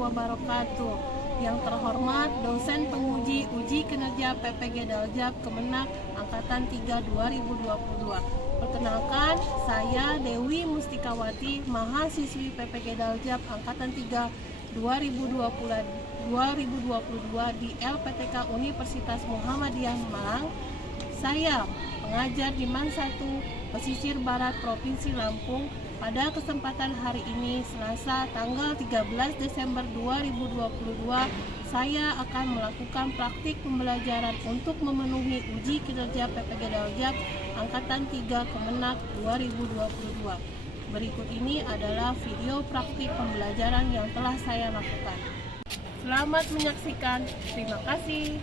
wabarakatuh. Yang terhormat dosen penguji uji kinerja PPG Daljab Kemenak Angkatan 3 2022. Perkenalkan, saya Dewi Mustikawati, mahasiswi PPG Daljab Angkatan 3 2022 di LPTK Universitas Muhammadiyah Malang. Saya pengajar di MAN 1 Pesisir Barat Provinsi Lampung. Pada kesempatan hari ini, Selasa tanggal 13 Desember 2022, saya akan melakukan praktik pembelajaran untuk memenuhi uji kinerja PPG Daljab Angkatan 3 Kemenak 2022. Berikut ini adalah video praktik pembelajaran yang telah saya lakukan. Selamat menyaksikan. Terima kasih.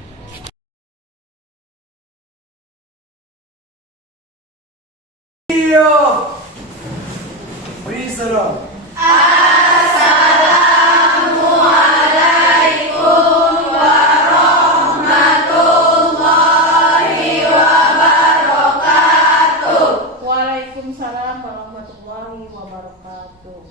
Assalamualaikum warahmatullahi wabarakatuh. Waalaikumsalam warahmatullahi wabarakatuh.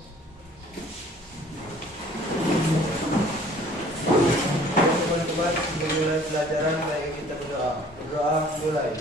Teman-teman, sebelum mulai pelajaran, mari kita berdoa. Berdoa mulai.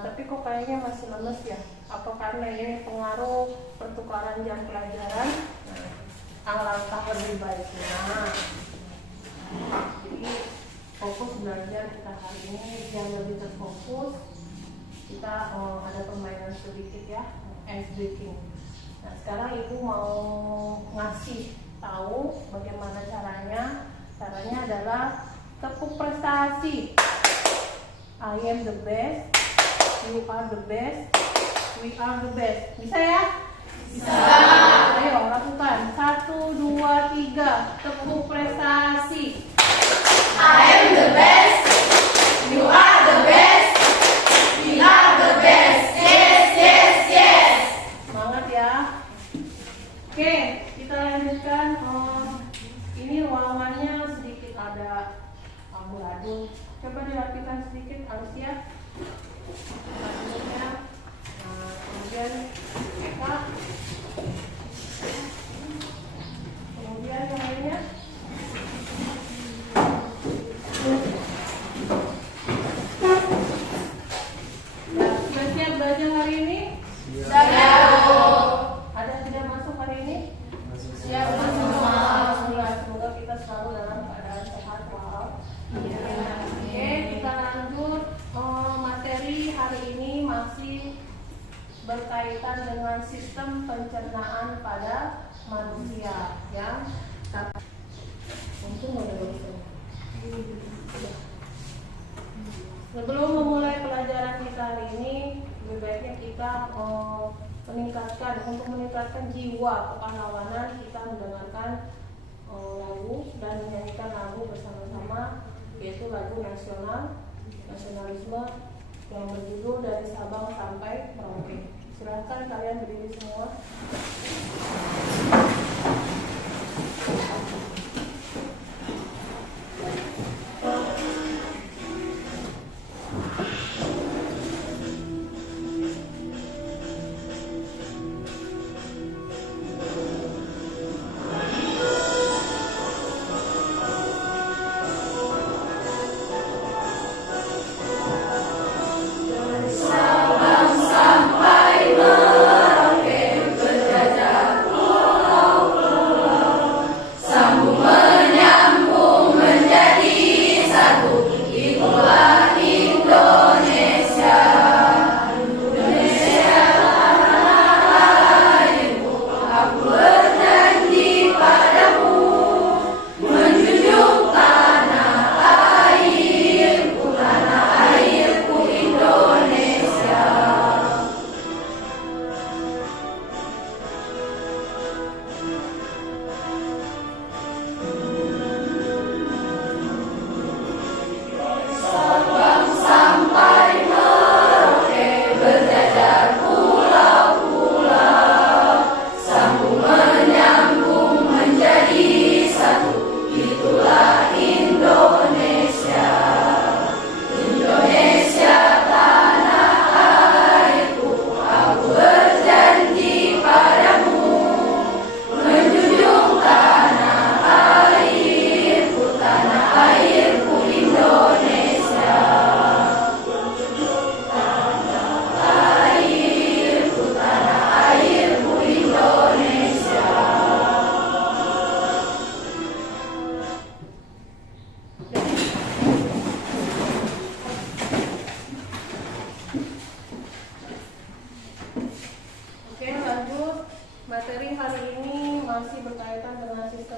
Tapi kok kayaknya masih lemes ya? Apa karena ini pengaruh pertukaran jam pelajaran? Alangkah lebih baiknya. Jadi fokus belajar kita hari ini yang lebih terfokus. Kita ada permainan sedikit ya, ice breaking. Nah sekarang ibu mau ngasih tahu bagaimana caranya. Caranya adalah tepuk prestasi. I am the best. You are the best, we are the best. Bisa ya? Bisa. Ayo lakukan. 1, 2, 3. Tepuk prestasi. I am the best. You are the best. We are the best. Yes, yes, yes. Semangat ya. Oke, kita lanjutkan. Ini ruangannya sedikit ada amburadul. Coba dirapikan sedikit, Alicia. Kemudian Eka, kemudian yang lainnya. Ya, sudah siap belajar hari ini? Siap. Ada yang tidak masuk hari ini? Siap. Alhamdulillah, semoga kita selalu dalam keadaan sehat walafiat. Oke, kita lanjut. Materi hari ini masih berkaitan dengan sistem pencernaan pada manusia ya. Untung ada dosen. Sebelum memulai pelajaran kita hari ini, lebih baiknya kita meningkatkan jiwa kepahlawanan. Kita mendengarkan lagu dan menyanyikan lagu bersama-sama, yaitu lagu nasionalisme yang berjudul Dari Sabang Sampai Merauke. Silakan kalian berdiri semua. Sabang sampai Merauke, berjajah pulau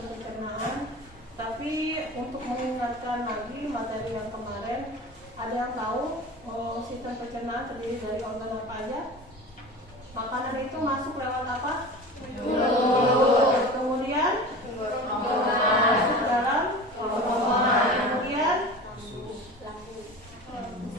sistem pencernaan. Tapi untuk mengingatkan lagi materi yang kemarin, ada yang tahu sistem pencernaan terdiri dari organ apa aja? Makanan itu masuk lewat apa? Mulut. Kemudian masuk ke dalam kerongkongan. Kemudian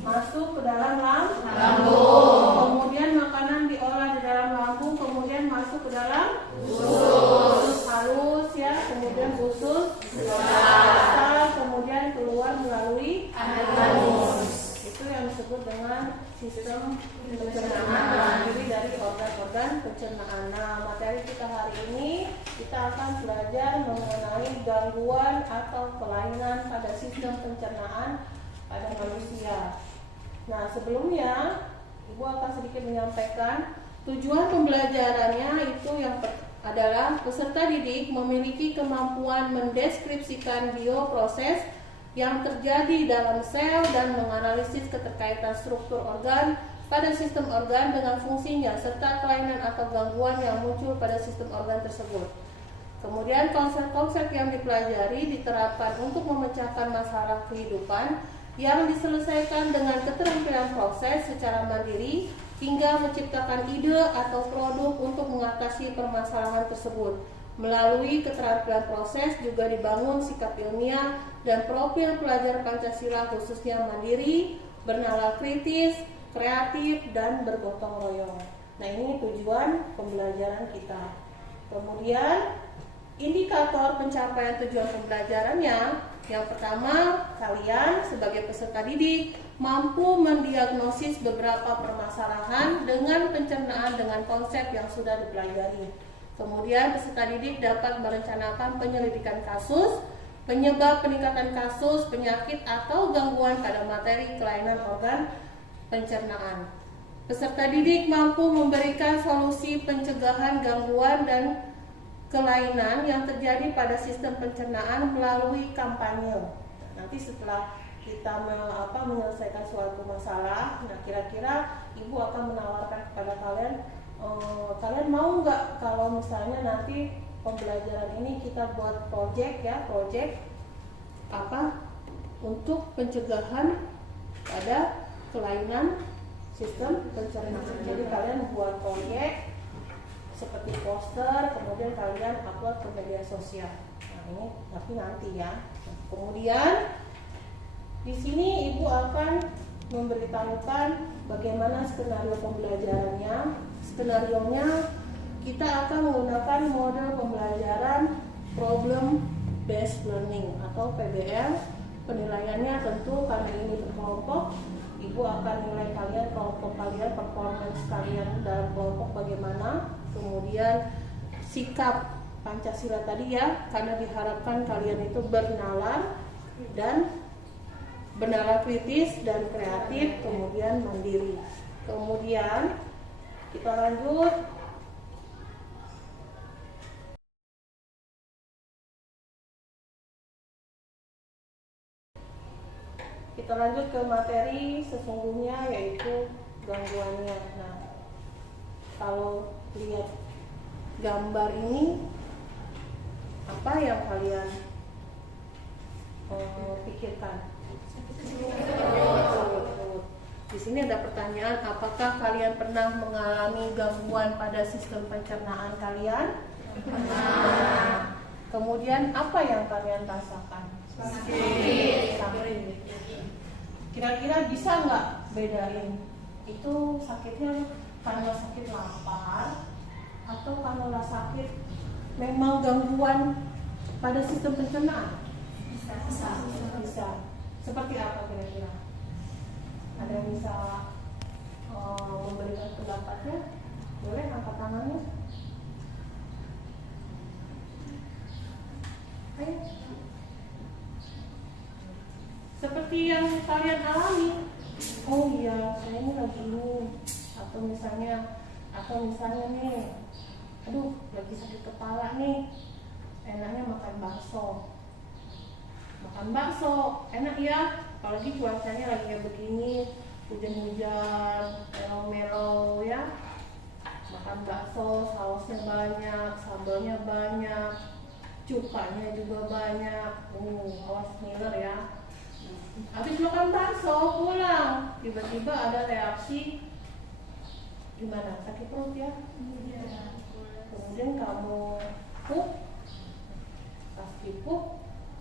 masuk ke dalam lambung. Kemudian makanan diolah di dalam lambung, kemudian masuk ke dalam usus halus ya, kemudian usus besar, kemudian keluar melalui anus. Itu yang disebut dengan sistem pencernaan, terdiri dari organ-organ pencernaan. Nah, materi kita hari ini kita akan belajar mengenai gangguan atau kelainan pada sistem pencernaan pada manusia. Nah, sebelumnya Ibu akan sedikit menyampaikan tujuan pembelajarannya. Itu yang adalah peserta didik memiliki kemampuan mendeskripsikan bioproses yang terjadi dalam sel dan menganalisis keterkaitan struktur organ pada sistem organ dengan fungsinya serta kelainan atau gangguan yang muncul pada sistem organ tersebut. Kemudian konsep-konsep yang dipelajari diterapkan untuk memecahkan masalah kehidupan yang diselesaikan dengan keterampilan proses secara mandiri hingga menciptakan ide atau produk untuk mengatasi permasalahan tersebut. Melalui keterampilan proses juga dibangun sikap ilmiah dan profil pelajar Pancasila khususnya mandiri, bernalar kritis, kreatif, dan bergotong royong. Nah, ini tujuan pembelajaran kita. Kemudian indikator pencapaian tujuan pembelajarannya, yang pertama, kalian sebagai peserta didik mampu mendiagnosis beberapa permasalahan dengan pencernaan dengan konsep yang sudah dipelajari. Kemudian peserta didik dapat merencanakan penyelidikan kasus, penyebab peningkatan kasus, penyakit atau gangguan pada materi kelainan organ pencernaan. Peserta didik mampu memberikan solusi pencegahan gangguan dan kelainan yang terjadi pada sistem pencernaan melalui kampanye. Nanti setelah kita menyelesaikan suatu masalah, nah kira-kira Ibu akan menawarkan kepada kalian, kalian mau nggak kalau misalnya nanti pembelajaran ini kita buat project untuk pencegahan pada kelainan sistem pencernaan. Jadi kalian buat proyek seperti poster, kemudian kalian upload ke media sosial. Nah, ini tapi nanti ya. Kemudian di sini Ibu akan memberitahukan bagaimana skenario pembelajarannya. Skenarionya kita akan menggunakan model pembelajaran problem based learning atau PBL. Penilaiannya tentu karena ini berkelompok, Ibu akan nilai kalian, kelompok kalian, performance kalian dalam kelompok bagaimana. Kemudian sikap Pancasila tadi ya, karena diharapkan kalian itu bernalar kritis dan kreatif, kemudian mandiri. Kemudian kita lanjut. Kita lanjut ke materi sesungguhnya, yaitu gangguannya. Nah, kalau lihat gambar ini, apa yang kalian pikirkan? Di sini ada pertanyaan, apakah kalian pernah mengalami gangguan pada sistem pencernaan kalian? Pernah. Kemudian apa yang kalian rasakan? Sakit. Kira-kira bisa nggak bedain itu sakitnya karena sakit lapar atau karena sakit memang gangguan pada sistem pencernaan? Bisa. Seperti apa kira-kira? Ada yang bisa memberikan pendapatnya? Boleh angkat tangannya. Ayo. Seperti yang kalian alami. Oh iya, saya ini lagi ini. Atau misalnya nih, aduh lagi sakit kepala nih, enaknya makan bakso. Makan bakso enak ya, apalagi cuacanya lagi kayak begini, hujan-hujan, melo-melo ya. Makan bakso, sausnya banyak, sambalnya banyak, cukanya juga banyak. Awas ngiler ya. Habis makan bakso pulang, tiba-tiba ada reaksi gimana? Sakit perut ya? Kemudian kamu pup, pas pup,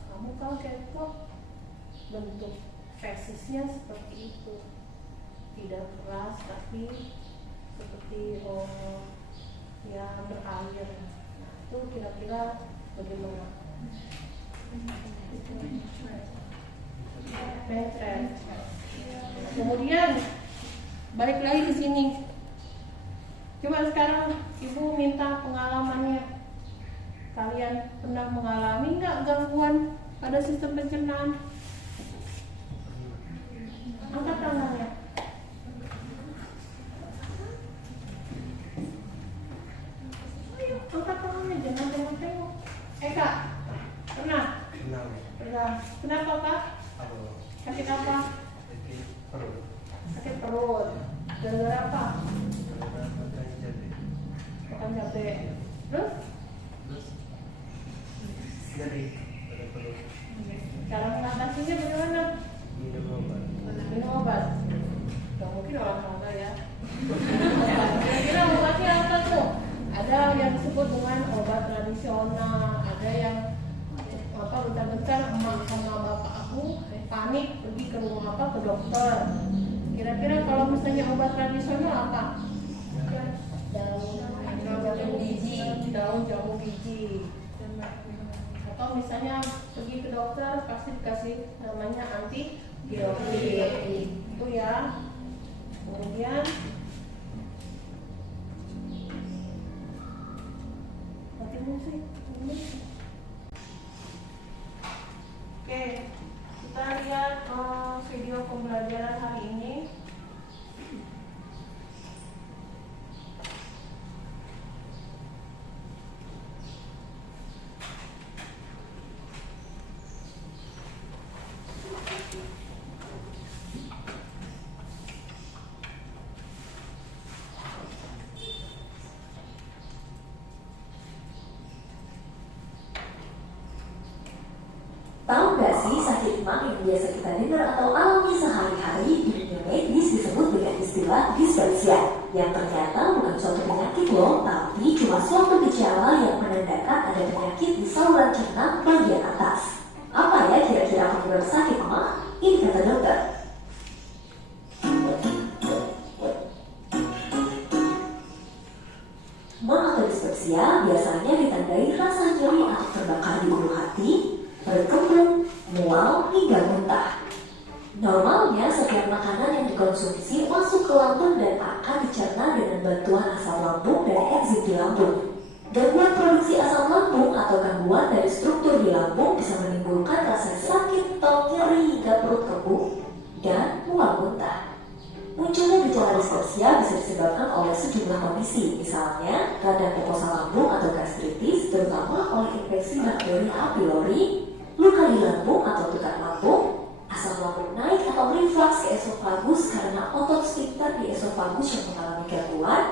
kamu kaget kok bentuk fesisnya seperti itu, tidak keras tapi seperti ya berair. Nah, itu kira-kira bagaimana? Mencret. Kemudian balik lagi ke sini. Coba sekarang ibu minta pengalamannya. Kalian pernah mengalami nggak gangguan pada sistem pencernaan? Angkat tangannya. Ayo, angkat tangannya, jangan tengok-tengok. Kak, pernah? Pernah. Kenapa Kak? Sakit apa? Sakit perut. Gara-gara apa? Makan cabai. Terus? Cara mengatasinya bagaimana? Minum obat. Gak mungkin olahraga ya. Kira-kira obatnya apa tuh? Ada yang disebut dengan obat tradisional, ada yang bentar-bentar emak sama bapak aku panik pergi ke rumah ke dokter. Kira-kira kalau misalnya obat tradisional apa? Daun jambu biji. Atau misalnya pergi ke dokter pasti dikasih namanya antibiotik itu ya. Kemudian mati musik. Oke, kita lihat video pembelajaran hari ini. Tahu nggak sih sakit mah yang biasa kita dengar atau alami sehari-hari di dunia medis disebut dengan istilah dispepsia, yang ternyata bukan suatu penyakit loh, tapi cuma suatu gejala yang menandakan ada penyakit di saluran cerna bagian atas. Apa ya kira-kira penyebab sakit mah? Ini kata dokter. Mah atau dispepsia biasanya ditandai rasa nyeri atau terbakar di ulu hati, berkembung, mual, hingga muntah. Normalnya setiap makanan yang dikonsumsi masuk ke lambung dan akan dicerna dengan bantuan asam lambung dan enzim di lambung. Gangguan produksi asam lambung atau gangguan dari struktur di lambung bisa menimbulkan rasa sakit atau nyeri hingga perut kembung dan mual muntah. Munculnya gejala dispepsia bisa disebabkan oleh sejumlah kondisi, misalnya radang mukosa lambung atau gastritis, terutama oleh infeksi bakteri H. pylori, luka di lambung atau tukar lambung, asam lambung naik atau reflux ke esofagus karena otot sphincter di esofagus yang mengalami gangguan,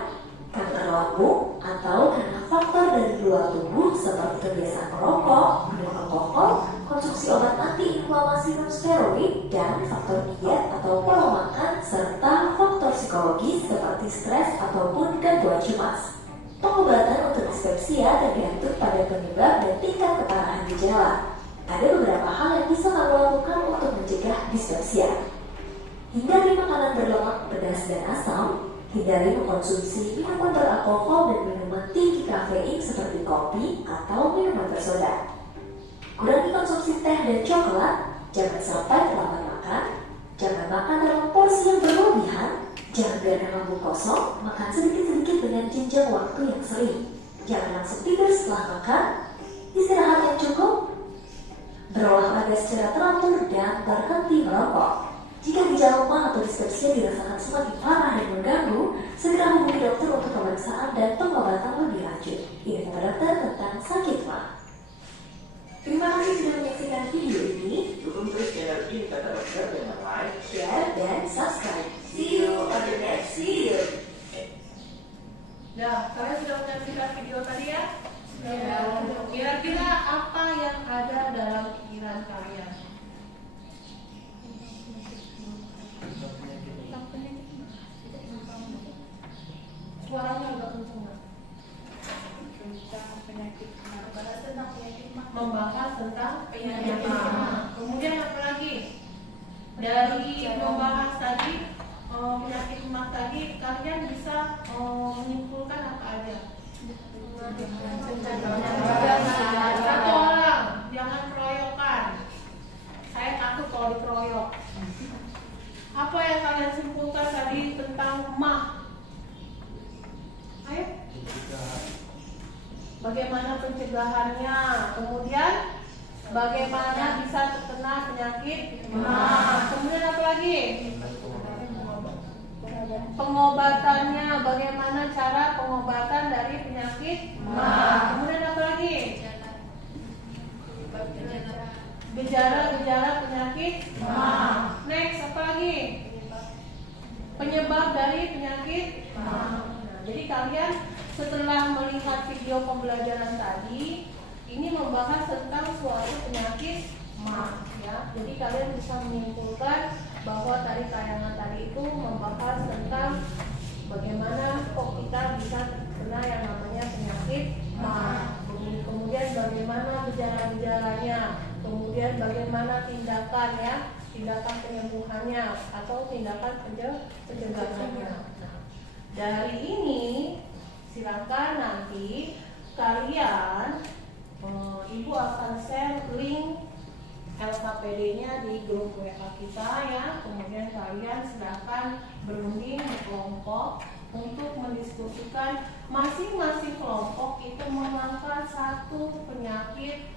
kanker lambung, atau karena faktor dari luar tubuh seperti kebiasaan merokok, minum alkohol, konsumsi obat anti-inflamasi non-steroid, dan faktor diet atau pola makan, serta faktor psikologis seperti stres ataupun gangguan cemas. Pengobatan untuk dispepsia tergantung pada penyebab dan tingkat keparahan gejala. Ada beberapa hal yang bisa kamu lakukan untuk mencegah dispepsia. Hindari makanan berlemak, pedas, dan asam. Hindari mengkonsumsi minuman beralkohol dan minuman tinggi kafein seperti kopi atau minuman bersoda. Kurangi konsumsi teh dan coklat. Jangan sampai terlambat makan. Jangan makan dalam porsi yang berlebihan. Jangan biarkan lambung kosong. Makan sedikit-sedikit dengan jenjang waktu yang sering. Jangan langsung tidur setelah makan. Istirahat yang cukup. Berolahraga secara teratur dan berhenti merokok. Jika gejala mah atau dispepsia dirasakan semakin parah dan mengganggu, segera hubungi dokter untuk pemeriksaan dan pengobatan lebih lanjut. Ini kata dokter tentang sakit mah. Terima kasih sudah menyaksikan video ini. Dukung terus channel ini kata dokter dengan like, Share dan subscribe. See you on the next video. Nah, kalian sudah menyaksikan video tadi ya? Kira-kira apa yang ada dalam pikiran kalian? Suaranya agak kenceng nggak? Membahas tentang penyakit mah. Kemudian apa lagi? Dari membahas tadi penyakit mah tadi, kalian bisa menyimpulkan apa aja? Satu orang, jangan keroyokan. Saya takut kalau dikeroyok. Apa yang kalian simpulkan tadi tentang mah? Ayo. Bagaimana pencegahannya? Kemudian bagaimana bisa terkena penyakit mah? Kemudian apa lagi? Pengobatannya, bagaimana cara pengobatan dari penyakit mah? Kemudian apa lagi? Gejala-gejala penyakit mah. Next, apa lagi? Penyebab dari penyakit mah. Nah, jadi kalian setelah melihat video pembelajaran tadi, ini membahas tentang suatu penyakit mah, ya. Jadi kalian bisa menyimpulkan bahwa tadi tayangan tadi itu membahas tentang bagaimana kok kita bisa terkena yang namanya penyakit mah. Kemudian bagaimana gejala-gejalanya, kemudian bagaimana tindakan, ya, tindakan penyembuhannya atau tindakan pencegahannya. Nah, dari ini silakan nanti kalian, Ibu akan share link LKPD-nya di grup WA kita, ya. Kemudian kalian silakan berunding di kelompok untuk mendiskusikan masing-masing kelompok itu mengangkat satu penyakit,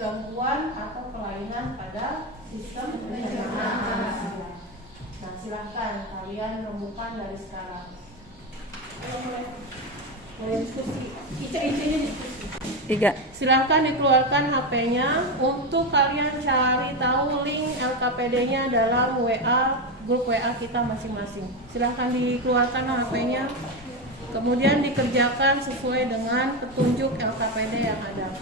gangguan atau kelainan pada sistem pencernaan. Nah, silakan kalian rembukan dari sekarang. Ayo mulai diskusi. Ica-icanya diskusi. 3. Silahkan dikeluarkan HP-nya untuk kalian cari tahu link LKPD-nya dalam WA, grup WA kita masing-masing. Silahkan dikeluarkan HP-nya, kemudian dikerjakan sesuai dengan petunjuk LKPD yang ada.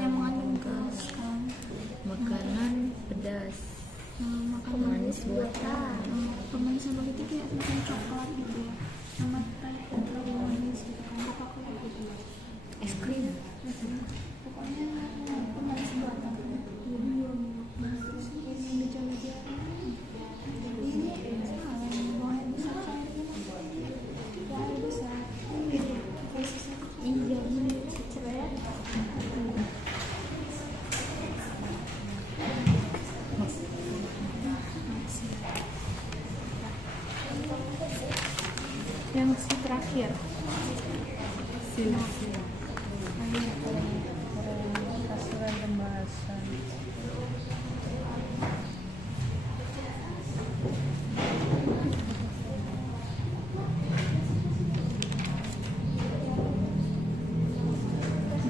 yang mengandung gas kan, Makanan pedas, makanan manis buatan. pemanis yang begitu kayak semacam coklat gitu ya, sama teh yang terlalu manis gitu kan, pokoknya gitu. Es krim. Pokoknya pemanis buatan. Terus ini meja-meja ini salah, buang air besar cari, buang air besar. Iya, ini cerai. Yang terakhir Kasuran dan bahasan.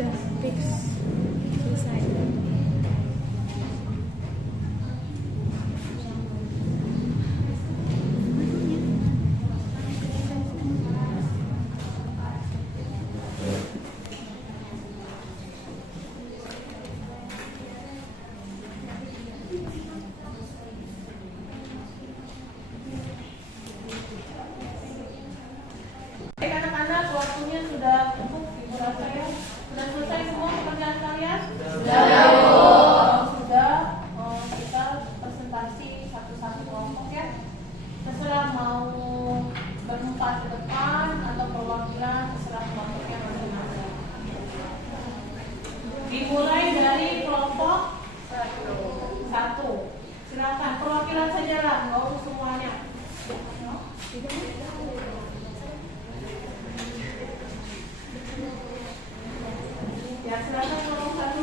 udah fix selesai. Baik anak-anak, waktunya sudah cukup, Ibu rasa ya. Sudah selesai semua pekerjaan kalian? Sudah. Sudah, kita presentasi satu-satu kelompok ya. Terserah mau berempat ke depan atau perwakilan, terserah kelompoknya masing-masing. Dimulai dari kelompok satu. Silakan, perwakilan saja lah, nggak usah semuanya. Ya, silakan kelompok satu.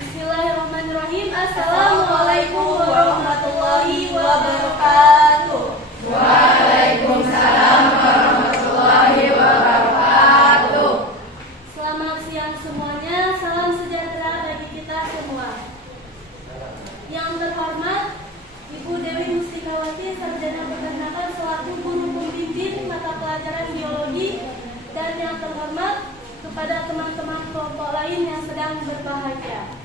Bismillahirrahmanirrahim. Assalamualaikum warahmatullahi wabarakatuh. Waalaikumsalam warahmatullahi wabarakatuh. Selamat siang semuanya. Salam sejahtera bagi kita semua. Yang terhormat Ibu Dewi Mustikawati, Sarjana Peternakan selaku guru pembimbing mata pelajaran biologi, dan yang terhormat kepada teman-teman kelompok lain yang sedang berbahagia.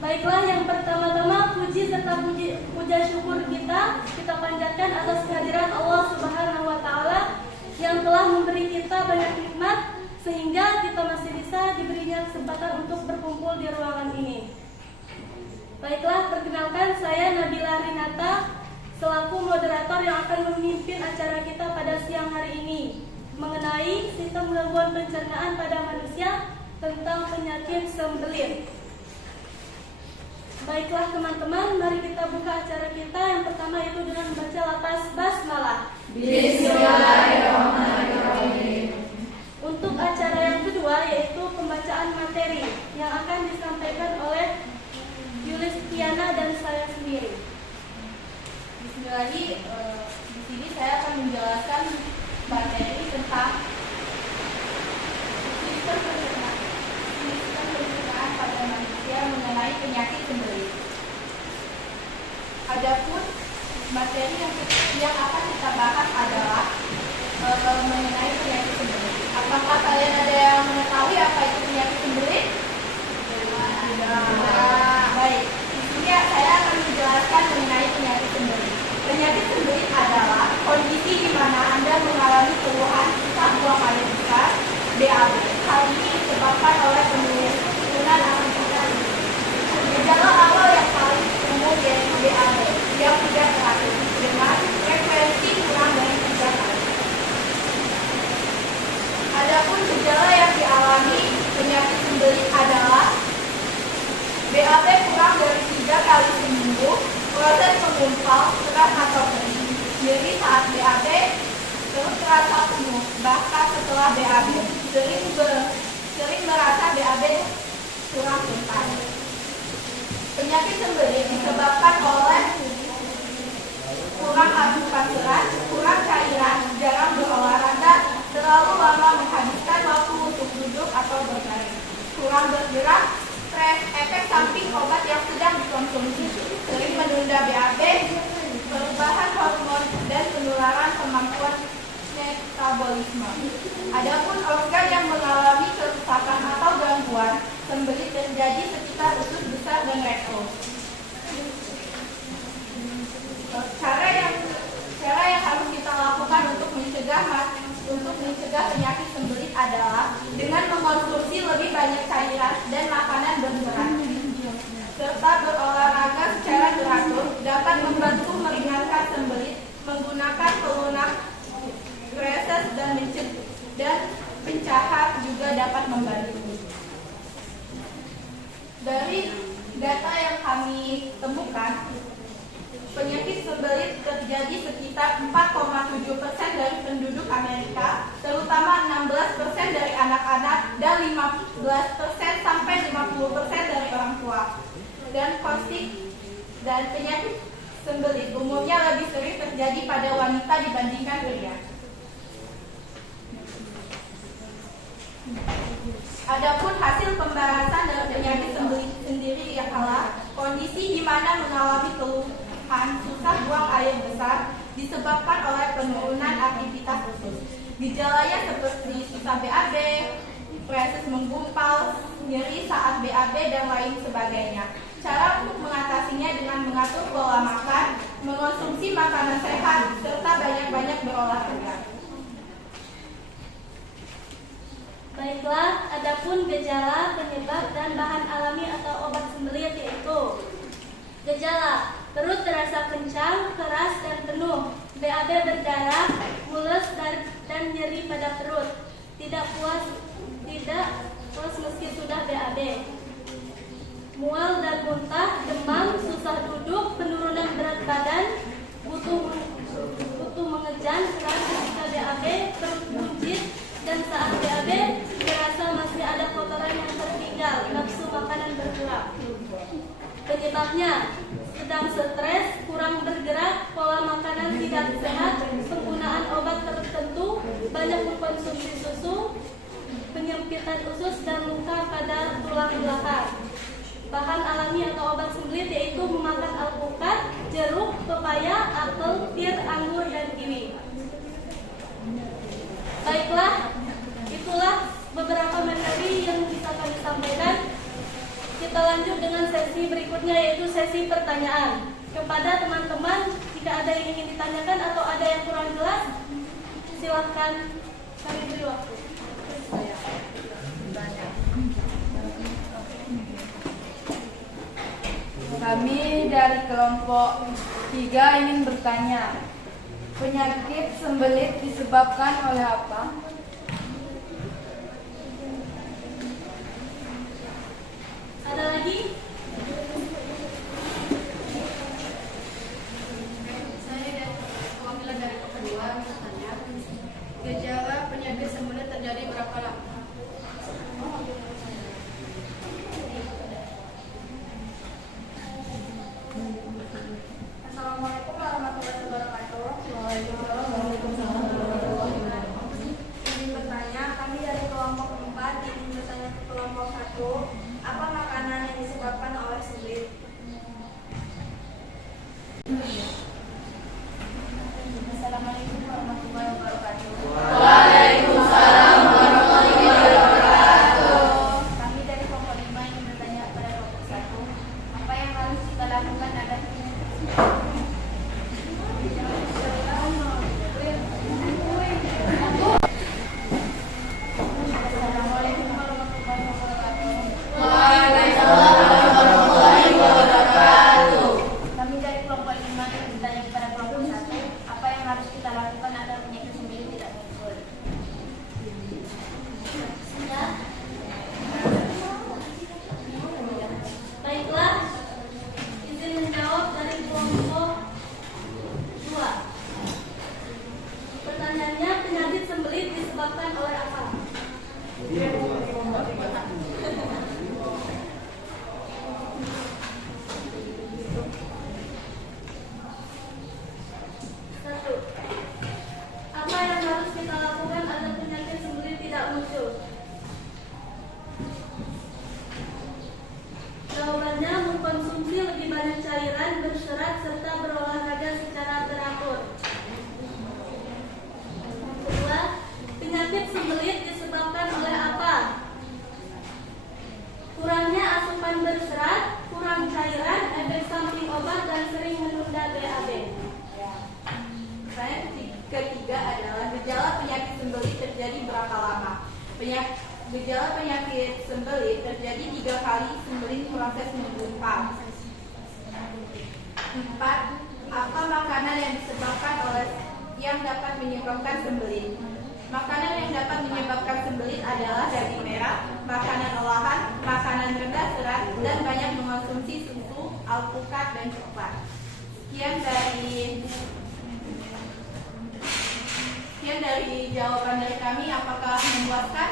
Baiklah, yang pertama-tama puji serta puja syukur kita panjatkan atas kehadiran Allah Subhanahu wa taala yang telah memberi kita banyak nikmat sehingga kita masih bisa diberinya kesempatan untuk berkumpul di ruangan ini. Baiklah, perkenalkan saya Nabila Rinata selaku moderator yang akan memimpin acara kita pada siang hari ini mengenai sistem gangguan pencernaan pada manusia tentang penyakit sembelit. Baiklah teman-teman, mari kita buka acara kita yang pertama yaitu dengan membaca lafaz basmalah. Bismillahirrahmanirrahim. Untuk acara yang kedua yaitu pembacaan materi yang akan disampaikan oleh Yulistiana dan saya sendiri. Bismillahirrahmanirrahim. Di sini saya akan menjelaskan materi tentang sistem pencernaan pada manusia mengenai penyakit sembelit. Adapun materi yang akan kita bahas adalah mengenai penyakit sembelit. Apakah kalian ada yang mengetahui apa itu penyakit sembelit? Baik. Di sini saya akan menjelaskan mengenai penyakit sembelit. Penyakit sembelit adalah kondisi di mana Anda mengalami keluhan susah buang air besar (BAB). Hal ini disebabkan oleh penurunan asam urat. Gejala awal yang paling umum yaitu BAB yang tidak teratur dengan frekuensi kurang dari BAB kurang dari 3 kali seminggu, proses menggumpal, keras atau kering, nyeri saat BAB, terus terasa penuh, bahkan setelah BAB, sering merasa BAB kurang bentar. Penyakit sembelit disebabkan oleh kurang asupan serat, kurang cairan, jarang berolahraga, terlalu lama menghabiskan waktu untuk duduk atau berbaring, kurang bergerak, stres, efek samping obat yang sedang dikonsumsi, sering menunda BAB, perubahan hormon, dan penularan kemampuan metabolisme. Adapun organ yang mengalami kerusakan atau gangguan sembelit terjadi sekitar usus besar dan rektum. Cara yang harus kita lakukan untuk mencegah penyakit sembelit adalah dengan mengkonsumsi lebih banyak cairan dan makanan berserat, serta berolahraga secara teratur dapat membantu meringankan sembelit, menggunakan pelunak, braces dan pencahar juga dapat membantu. Dari data yang kami temukan, penyakit sembelit terjadi sekitar 4,7% dari penduduk Amerika, terutama 16% dari anak-anak dan 15% sampai 50% dari orang tua. Dan penyakit sembelit umumnya lebih sering terjadi pada wanita dibandingkan pria. Adapun hasil pembahasan dari penyakit sembelit sendiri ialah kondisi di mana mengalami keluhan susah buang air besar disebabkan oleh penurunan aktivitas usus. Gejalanya seperti susah BAB, feses menggumpal, nyeri saat BAB dan lain sebagainya. Cara untuk mengatasinya dengan mengatur pola makan, mengonsumsi makanan sehat, serta banyak-banyak berolahraga. Baiklah, adapun gejala, penyebab, dan bahan alami atau obat sembelit yaitu gejala: perut terasa kencang, keras, dan penuh, BAB berdarah, mules, dan nyeri pada perut, tidak puas meski sudah BAB, mual dan muntah, demam, susah duduk, penurunan berat badan, butuh mengejan, keras ketika BAB, perut buncit, dan saat BAB merasa masih ada kotoran yang tertinggal, nafsu makanan berkurang. Penyebabnya sedang stres, kurang bergerak, pola makanan tidak sehat, penggunaan obat tertentu, banyak mengkonsumsi susu, penyempitan usus, dan luka pada tulang belakang. Bahan alami atau obat sembelit yaitu memakan alpukat, jeruk, pepaya, apel, pir, anggur, dan kiwi. Baiklah, itulah beberapa materi yang bisa kami sampaikan. Kita lanjut dengan sesi berikutnya, yaitu sesi pertanyaan. Kepada teman-teman, jika ada yang ingin ditanyakan atau ada yang kurang jelas, silahkan kami beri waktu. Kami dari kelompok 3 ingin bertanya, penyakit sembelit disebabkan oleh apa? Ada lagi? Saya dan perwakilan dari kedua bertanya, gejala penyakit sembelit terjadi berapa lama? Assalamualaikum warahmatullahi wabarakatuh. Ingin bertanya, kami dari kelompok 4 ingin bertanya ke kelompok 1, apa makanan yang disebabkan oleh sembelit? Assalamualaikum warahmatullahi wabarakatuh. Waalaikumsalam warahmatullahi wabarakatuh. Kami dari kelompok 5 ingin bertanya kepada kelompok 1, apa yang harus kita lakukan agar Baiklah, disebabkan oleh apa? Satu. Apa yang harus kita lakukan agar penyakit sembuh tidak muncul? Jawabannya mengkonsumsi lebih banyak cairan berserat serta berolahraga secara teratur. Kedua, penyakit sembelit disebabkan oleh apa? Kurangnya asupan berserat, kurang cairan, efek samping obat, dan sering menunda BAB. Pertanyaan ketiga adalah gejala penyakit sembelit terjadi berapa lama? Gejala penyakit sembelit terjadi 3 kali sembelit proses menggumpal. 4. Apa makanan yang dapat menyebabkan sembelit? Makanan yang dapat menyebabkan sembelit adalah daging merah, makanan olahan, makanan rendah serat, dan banyak mengonsumsi susu, alpukat, dan coklat. Sekian dari jawaban dari kami. Apakah memuaskan?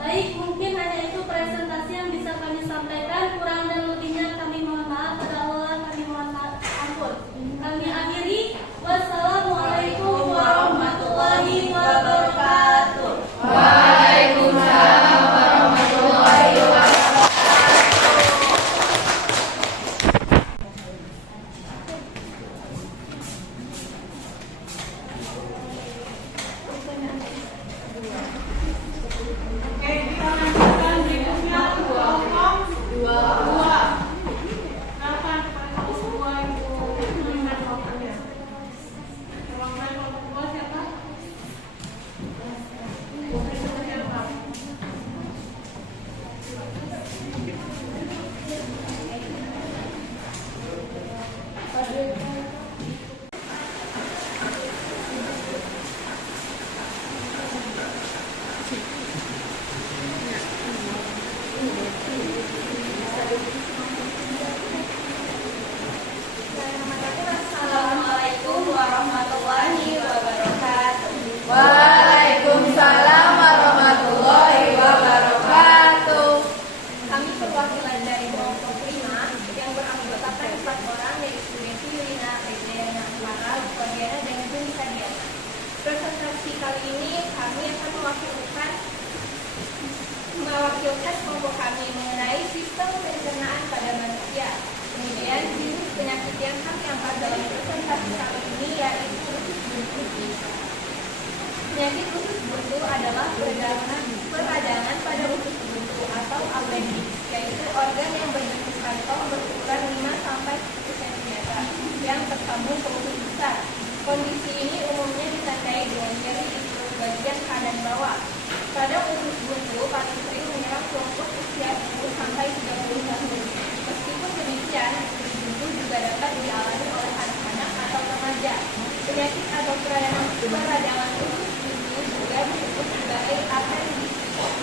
Baik, mungkin hanya itu presentasi yang bisa kami sampaikan. Kurang dan lebihnya kami mohon maaf. Pada Allah kami mohon maaf. Ampun. Kami akhiri. Wassalamualaikum warahmatullahi wabarakatuh. Waalaikumsalam warahmatullahi wabarakatuh. Assalamualaikum warahmatullahi wabarakatuh. Waalaikumsalam warahmatullahi wabarakatuh. Kami perwakilan dari kelompok 5 yang beranggotakan 4 orang, yaitu Desi, Yulina, Redena, Farah, Cordiana, dan Juni Sadiana. Presentasi kali ini kami akan mewakilkan kelompok kami mengenai sistem pencernaan pada manusia. Kemudian jenis penyakit yang kami angkat dalam presentasi kali ini yaitu usus buntu. Penyakit usus buntu adalah peradangan pada usus buntu atau appendix, yaitu organ yang berbentuk kantong berukuran 5-10 cm yang tersambung ke usus besar. Kondisi ini umumnya ditandai dengan nyeri di seluruh bagian kanan bawah. Radang usus buntu paling sering menyerang kelompok usia 10 sampai 30 tahun. Meskipun demikian, usus buntu juga dapat dialami oleh anak-anak atau remaja. Penyakit atau peradangan usus buntu juga disebut sebagai appendicitis.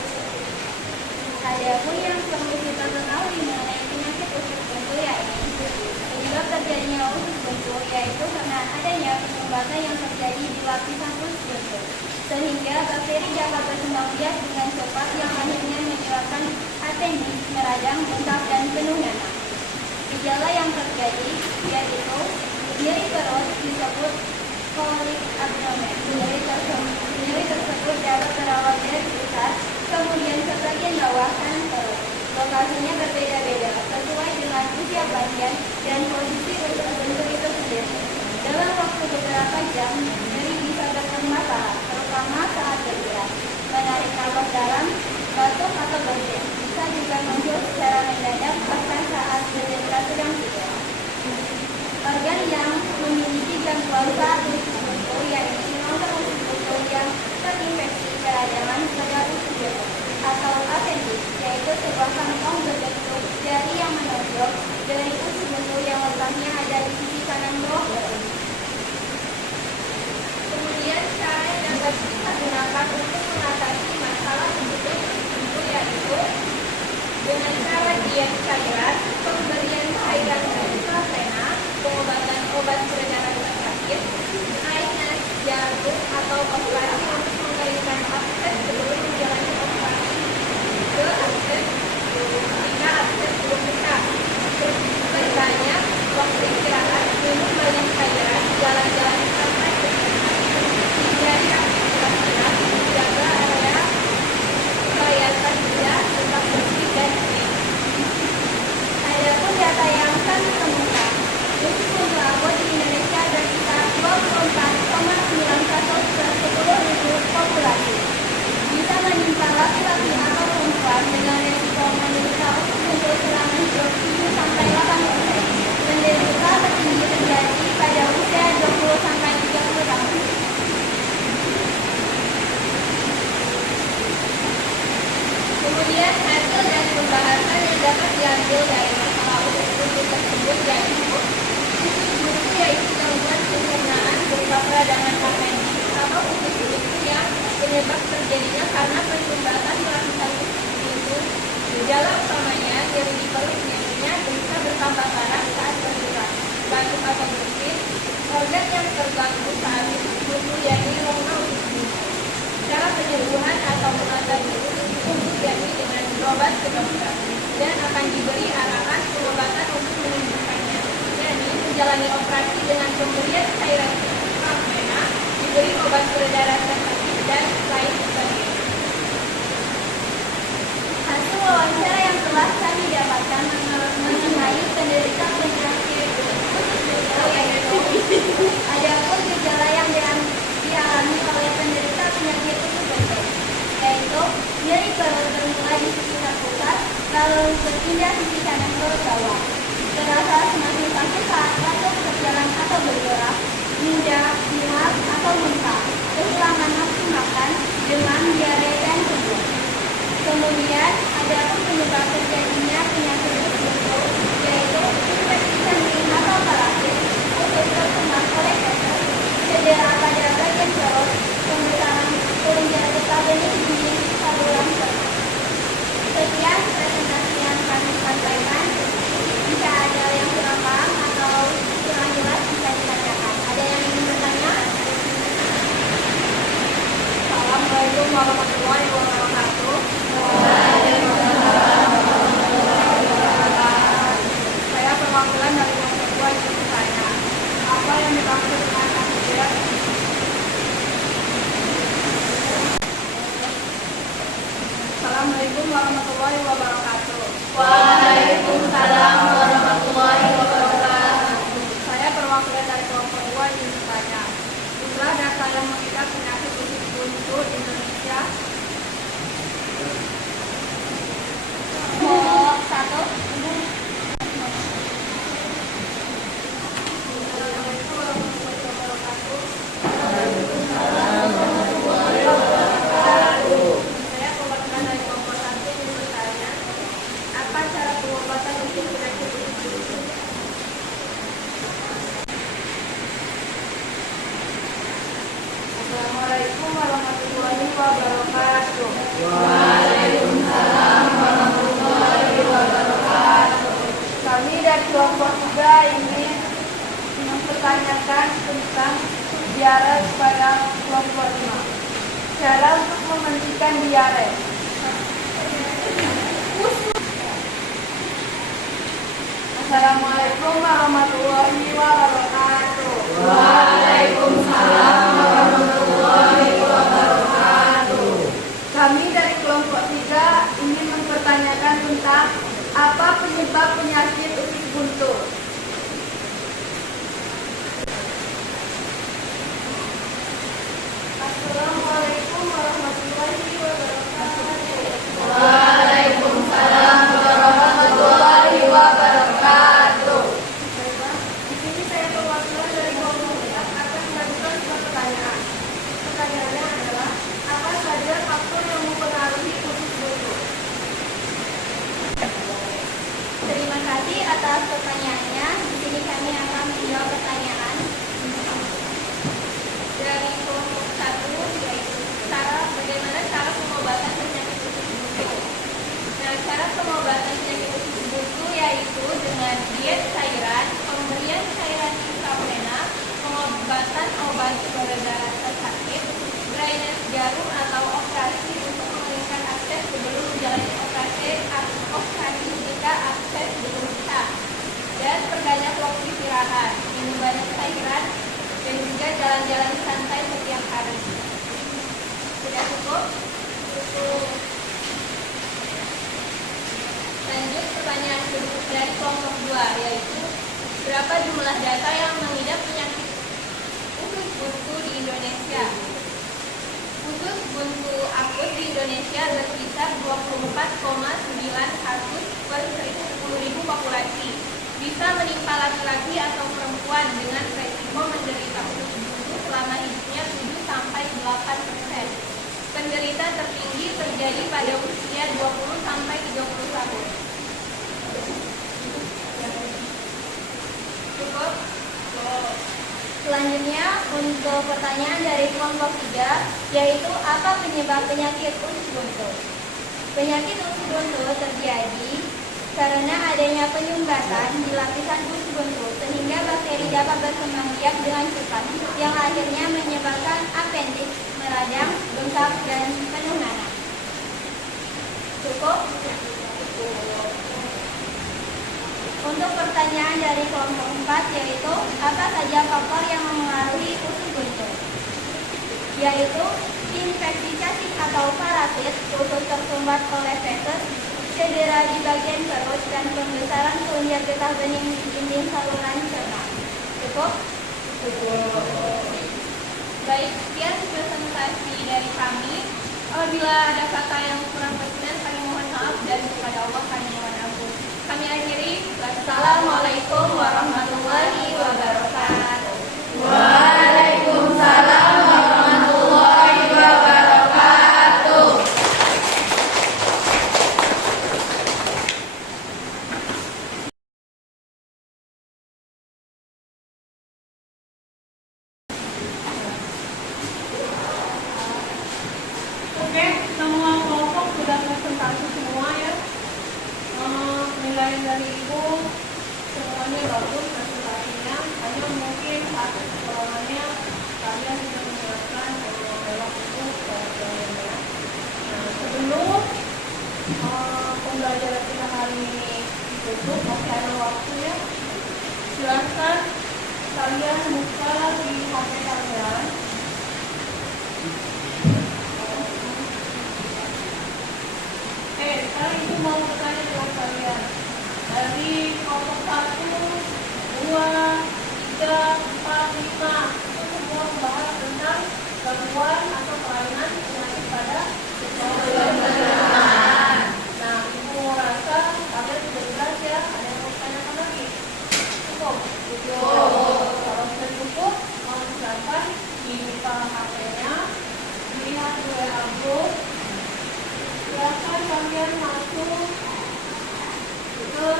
Adapun yang perlu kita ketahui mengenai penyakit usus buntu yaitu penyebab terjadinya usus buntu yaitu karena adanya kesumbatan yang terjadi di lapisan usus buntu, sehingga bakteri dapat berkembang biak dengan cepat yang akhirnya menyebabkan appendix, meradang, bengkak, dan penuh nanah. Gejala yang terjadi yaitu nyeri perut disebut kolik abdomen. Nyeri tersebut dapat berawal dari pusat, kemudian ke bagian bawah kanan perut. Lokasinya berbeda-beda sesuai dengan usia pasien dan kondisi usus buntu itu sendiri. Dalam waktu beberapa jam, nyeri bisa bertambah parah, terutama saat bergerak, menarik nafas dalam, batuk atau bersin. Bisa juga muncul secara mendadak bahkan saat bergerak sedang tidur. Organ yang memiliki gangguan saat usus buntu yaitu nomor usus buntu yang terinfeksi peradangan pada usus buntu atau appendix, yaitu sebuah kantong berbentuk jari yang menonjol dari usus buntu yang letaknya ada di sisi kanan bawah perut. Kemudian cara yang dapat kita gunakan untuk mengatasi masalah usus buntu yaitu dengan cara diet cairan, pemberian cairan dari plasena, pengobatan obat beristirahat, minum banyak cairan, jalan-jalan sampai ke hindari aktivitas berat, menjaga area kelihatan tidak tetap bersih dan clean. Adapun data yang kami temukan, untuk jumlah abot di Indonesia ada sekitar 24,9 kasus per 10.000 populasi. Bisa menimpa laki-laki atau perempuan dengan resiko menderita usus buntu selama hidup 7-8%. Menderita tertinggi terjadi pada usia 20-30 tahun. Kemudian hasil dari pembahasan yang dapat diambil dari masalah usus buntu tersebut yaitu usus buntu yaitu gangguan pencernaan berupa peradangan appendix atau usus buntu yang penyebab terjadinya karena penyumbatan lapisan usus buntu. Gejala utamanya nyeri di perut, nyerinya bisa bertambah parah saat bergerak, batuk atau bersin. Organ yang terganggu saat usus buntu yakni rongga usus buntu. Cara penyembuhan atau mengatasi usus buntu yakni dengan berobat ke dokter dan akan diberi arahan pengobatan untuk menyembuhkannya, yakni menjalani operasi dengan pemberian cairan vena, diberi obat peredar sensitif dan lain sebagainya. Hasil wawancara yang telah kami dapatkan mengenai penderita penyakit usus buntu yaitu adapun gejala yang dialami oleh penderita penyakit usus buntu yaitu nyeri perut bermula di sekitar pusat lalu berpindah di sisi kanan ke bawah, terasa semakin sakit saat batuk, berjalan atau bergerak, mudah, pilek atau muntah, kehilangan nafsu makan, demam, diare dan kebun. Kemudian ada pun penyebab terjadinya penyakit usus buntu yaitu infeksi sendi atau parasit, usus terkena kolektor, cedera pada bagian perut, pembesaran kelenjar getah benih di saluran perut. Sekian presentasi yang kami sampaikan. Jika ada yang kurang paham atau kurang jelas bisa ditanyakan. Ada yang ingin bertanya? Assalamualaikum warahmatullahi wabarakatuh. Saya perwakilan dari kelompok 2 ingin bertanya. Apa yang dimaksud dengan antigen? Assalamualaikum warahmatullahi wabarakatuh. Waalaikumsalam warahmatullahi wabarakatuh. Saya perwakilan dari kelompok 2 ingin bertanya. Jumlah data yang mengidap penyakit usus buntu di Indonesia. Satu. Saya perwakilan dari kelompok 1 ingin bertanya, apa cara pengobatan untuk penyakit usus buntu? Assalamualaikum warahmatullahi wabarakatuh. Waalaikumsalam warahmatullahi wabarakatuh. Kami dari kelompok 3 ingin mempertanyakan tentang diare pada kelompok 5. Cara untuk menghentikan diare. Assalamualaikum warahmatullahi wabarakatuh. Waalaikumsalam warahmatullahi wabarakatuh. Kami dari kelompok 3 ingin mempertanyakan tentang apa penyebab penyakit usus buntu. Assalamualaikum warahmatullahi wabarakatuh. Waalaikumsalam warahmatullahi wabarakatuh. Di sini saya perwakilan Sudah cukup? Lanjut pertanyaan kedua dari kelompok 2, yaitu berapa jumlah data yang mengidap penyakit usus buntu di Indonesia? Usus buntu akut di Indonesia berkisar 24,9 kasus per 10.000 populasi. Bisa menimpa laki-laki atau perempuan dengan resiko menderita usus buntu selama hidupnya 7-8%. Penderita tertinggi terjadi pada usia 20-30 tahun. Cukup? Selanjutnya untuk pertanyaan dari kelompok 3, yaitu apa penyebab penyakit usus buntu? Penyakit usus buntu terjadi karena adanya penyumbatan di lapisan usus buntu sehingga bakteri dapat berkembang biak dengan cepat yang akhirnya menyebabkan appendix, meradang, bengkak, dan penuh nanah. Cukup? Untuk pertanyaan dari kelompok 4, yaitu apa saja faktor yang memengaruhi usus buntu? Yaitu infeksi cacing atau parasit, usus tersumbat oleh fetus, cedera di bagian perut, dan pembesaran kelenjar getah bening di dinding saluran cerna. Cukup? Baik, sekian presentasi dari kami. Apabila ada kata yang kurang berkenan, kami mohon maaf, dan kepada Allah kami mohon ampun. Kami akhiri. Wassalamualaikum warahmatullahi wabarakatuh. Waalaikumsalam warahmatullahi wabarakatuh. Oke, semua kelompok sudah presentasi semua ya. Penilaian dari Ibu semuanya bagus presentasinya. Hanya mungkin satu kekurangannya kalian tidak menjelaskan belok itu pelajarannya. Nah, sebelum pembelajaran kita hari ini ditutup, masih ada waktunya. Silakan kalian buka di HP kalian. Sekarang Ibu mau bertanya dengan kalian. Dari kelompok 1, 2, 3, 4, 5 itu semua membahas tentang gangguan atau kelainan penyakit pada pencernaan. Nah, Ibu rasa kalian sudah jelas ya. Ada yang mau ditanyakan lagi? Cukup? Kalau sudah cukup, mau silakan dibuka HP-nya, dilihat di WA group. Silakan kalian masuk ke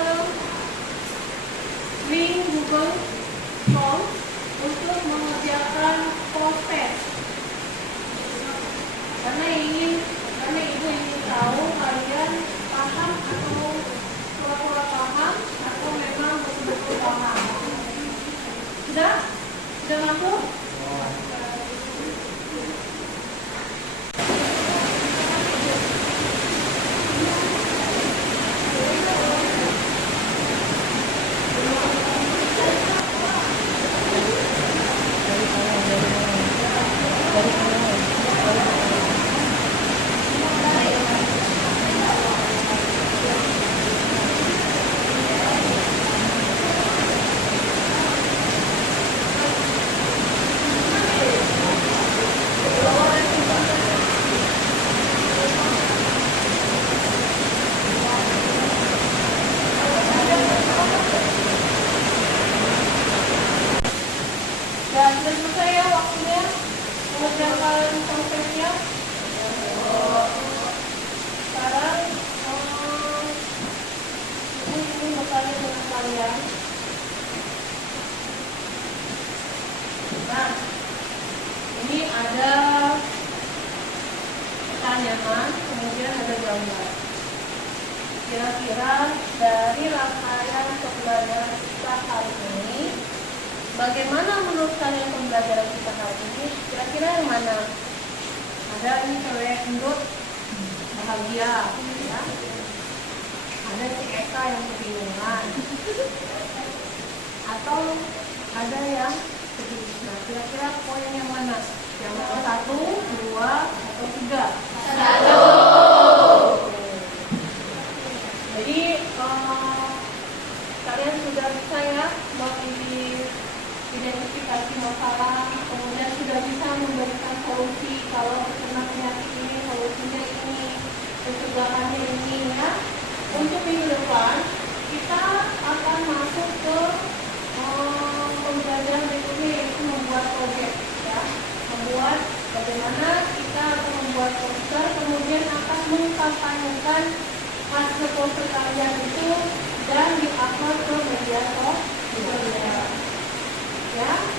link Google Form untuk mengerjakan post test. Karena Ibu ingin tahu kalian paham atau pura-pura paham atau memang betul-betul paham. Sudah? Sudah masuk? Dan sudah selesai ya waktunya mengerjakan konsepnya. Sekarang Ibu ingin bertanya dengan kalian. Nah, ini ada pertanyaan, kemudian ada gambar. Kira-kira dari rangkaian pembelajaran kita hari ini, bagaimana menurut kalian pembelajaran kita hari ini? Kira-kira yang mana? Ada ini cewek gendut bahagia, ya. Ada si Eka yang kebingungan, atau ada yang sedih. Nah, kira-kira poin yang mana? Yang 1, 2, atau 3? mengatasi masalah, kemudian sudah bisa memberikan solusi kalau terkena penyakit ini, solusinya ini, pencegahannya ini ya. Untuk minggu depan kita akan masuk ke pembelajaran berikutnya, yaitu membuat proyek ya. Membuat bagaimana kita akan membuat poster, kemudian akan mengkampanyekan hasil poster kalian itu dan diupload ke media sosial ya.